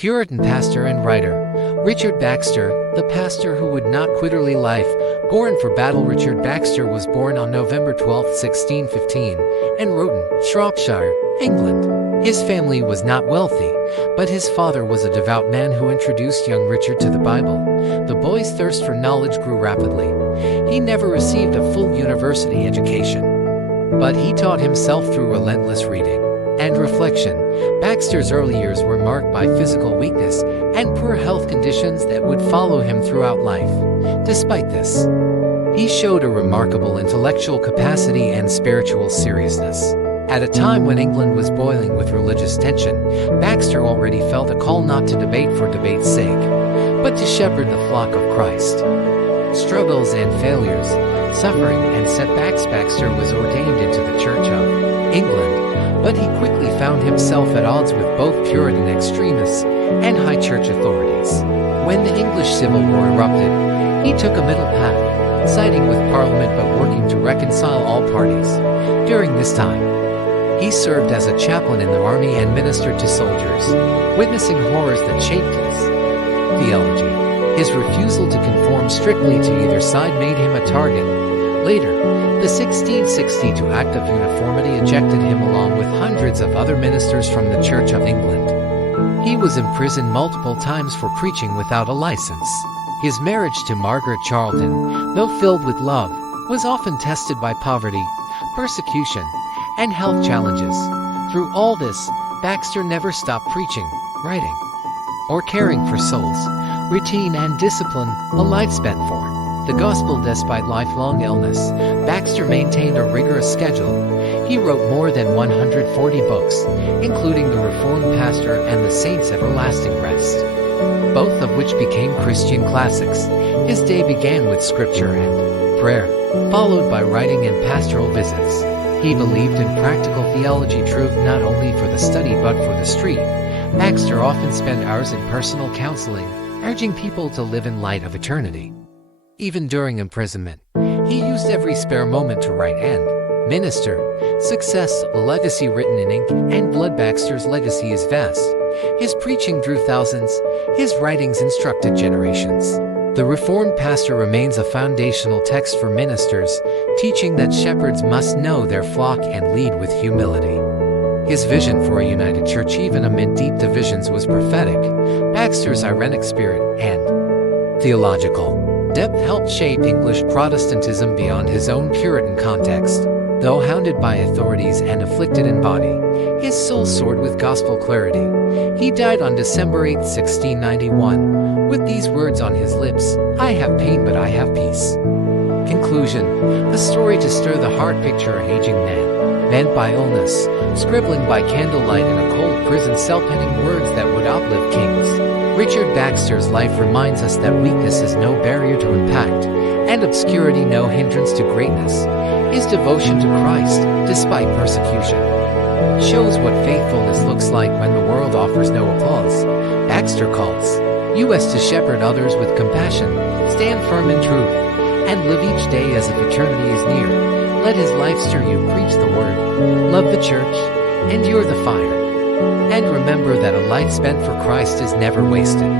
Puritan pastor and writer. Richard Baxter, the pastor who would not quit early life, born for battle. Richard Baxter was born on November 12, 1615, in Rowton, Shropshire, England. His family was not wealthy, but his father was a devout man who introduced young Richard to the Bible. The boy's thirst for knowledge grew rapidly. He never received a full university education, but he taught himself through relentless reading and reflection. Baxter's early years were marked by physical weakness and poor health conditions that would follow him throughout life. Despite this, he showed a remarkable intellectual capacity and spiritual seriousness. At a time when England was boiling with religious tension, Baxter already felt a call not to debate for debate's sake, but to shepherd the flock of Christ. Struggles and failures, suffering and setbacks. Baxter was ordained into the Church of England, but he quickly found himself at odds with both Puritan extremists and high church authorities. When the English Civil War erupted, he took a middle path, siding with Parliament but working to reconcile all parties. During this time, he served as a chaplain in the army and ministered to soldiers, witnessing horrors that shaped his theology. His refusal to conform strictly to either side made him a target. Later, the 1662 Act of Uniformity ejected him along with hundreds of other ministers from the Church of England. He was imprisoned multiple times for preaching without a license. His marriage to Margaret Charlton, though filled with love, was often tested by poverty, persecution, and health challenges. Through all this, Baxter never stopped preaching, writing, or caring for souls. Routine and discipline, a life spent for the gospel. Despite lifelong illness, Baxter maintained a rigorous schedule. He wrote more than 140 books, including The Reformed Pastor and The Saint's Everlasting Rest, both of which became Christian classics. His day began with scripture and prayer, followed by writing and pastoral visits. He believed in practical theology, truth not only for the study but for the street. Baxter often spent hours in personal counseling, urging people to live in light of eternity. Even during imprisonment, he used every spare moment to write and minister. Success, a legacy written in ink and blood. Baxter's legacy is vast. His preaching drew thousands, his writings instructed generations. The Reformed Pastor remains a foundational text for ministers, teaching that shepherds must know their flock and lead with humility. His vision for a united church even amid deep divisions was prophetic. Baxter's irenic spirit and theological depth helped shape English Protestantism beyond his own Puritan context. Though hounded by authorities and afflicted in body, his soul soared with gospel clarity. He died on December 8, 1691, with these words on his lips: "I have pain but I have peace." Conclusion: a story to stir the heart. Picture an aging man, bent by illness, scribbling by candlelight in a cold prison cell, penning words that would outlive kings. Richard Baxter's life reminds us that weakness is no barrier to impact, and obscurity no hindrance to greatness. His devotion to Christ, despite persecution, shows what faithfulness looks like when the world offers no applause. Baxter calls us to shepherd others with compassion, stand firm in truth, and live each day as if eternity is near. Let his life stir you, preach the word, love the church, endure the fire, and remember that a life spent for Christ is never wasted.